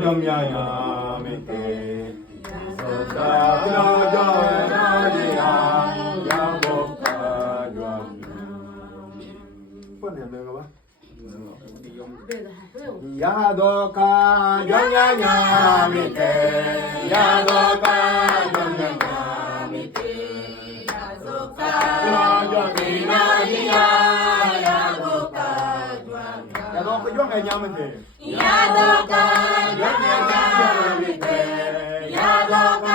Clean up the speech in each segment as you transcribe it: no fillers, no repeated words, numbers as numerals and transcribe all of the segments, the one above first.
정야야미테 사라져야 야복하좌 뻔해 내가 봐 야도카 정야야미테 야도카 정야야미테 사라져야 야도카 정야야미테 야도카 정야야미테 야도카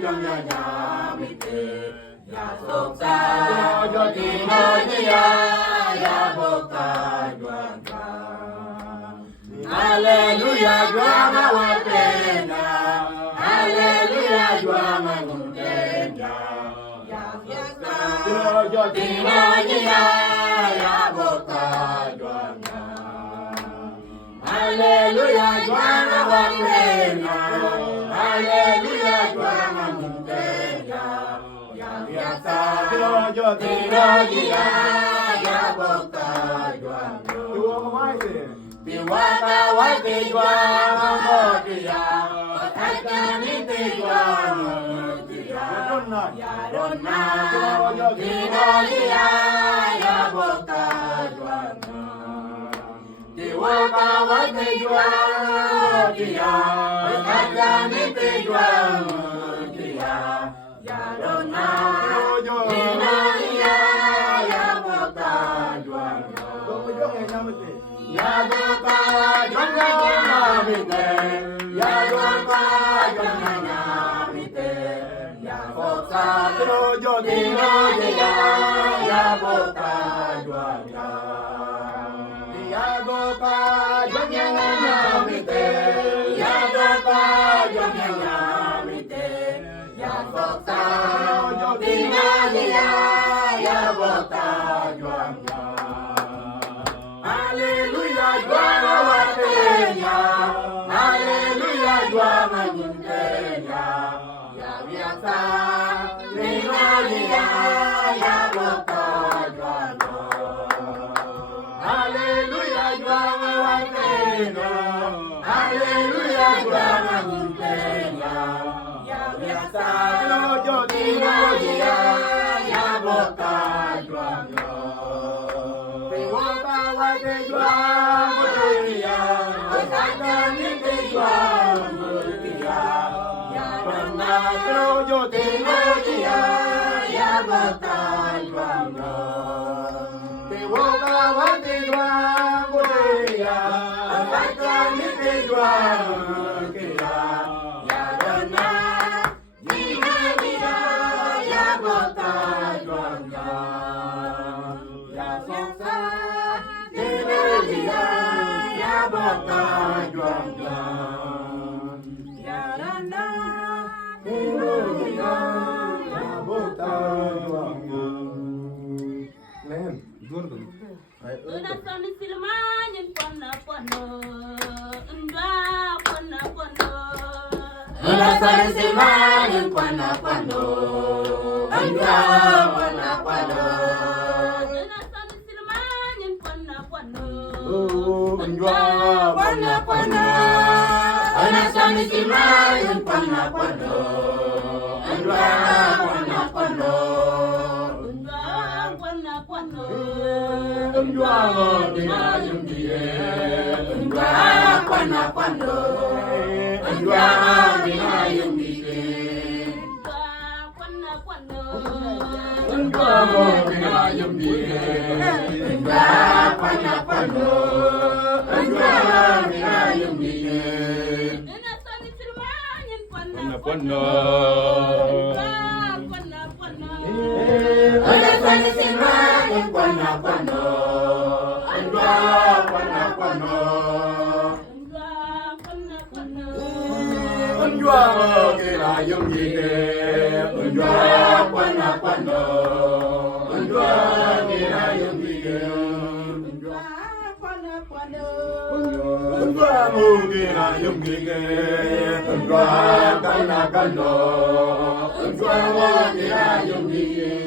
정야야미테 야속사 저기너지야 야복하 주안가 할렐루야 주아마 와테냐 할렐루야 주아마 군테냐 야속사 저기너지야 야복하 주안가 할렐루야 주아마 와테냐 할렐루야 주아마 군테냐 야속사 저기너지야 야복하 주안가 Diwata wate jwama motiya Patakani te jwama motiya Yaronna Dinaliya Yaboka jwama Diwata wate jwama motiya Patakani te jwama motiya Yaronna Dinaliya Yaboka jwama Yadoka Janganyamite Yadoka Janganyamite Yadoka Trojodinoya Yaboka Jwanga Yadoka Janganyamite Yadoka Janganyamite Yadoka Trojodinoya Yaboka Jwanga Hallelujah, Jwama Watenya. Hallelujah, Jwama Guntenya. Yavyasa, Ninalia, Yaboka Jwama. Hallelujah, Jwama Watenya. Hallelujah, Jwama Guntenya. Yavyasa, Ninalia, Yaboka Jwama. Wate jwama motiya, Patakani te jwama motiya, Yaronna Trojodinoya Yaboka jwanga. Tewoka wate jwama motiya, Patakani te jwama motiya, Yaronna Dinaliya Yaboka jwanga. Yasosa Yaboka jwanga Yarana Dinaliya Yaboka jwanga Len, durdu Una son silmanyin pona pono Ndwa pona pono Una son silmanyin pona pono Ndwa pona pono Ndwa pona pono Ana sami simayun pona pono Ndwa pona pono Ndwa pona pono Ndwa dinayun diye Ndwa pona pono Ndwa dinayun diye Ndwa pona pono Ndwa dinayun diye Ndwa pona pono Ndwa dinayun diye Una son silmanyin pona Pono. Pona pono Ana sami simayun pona pono Ndwa pona pono Ndwa pona pono Ndwa dinayun diye Ndwa pona pono Ndwa dinayun diye Ndwa pona pono Ndwa mugina yumgige Ndwa kana kano Ndwa mugina yumgige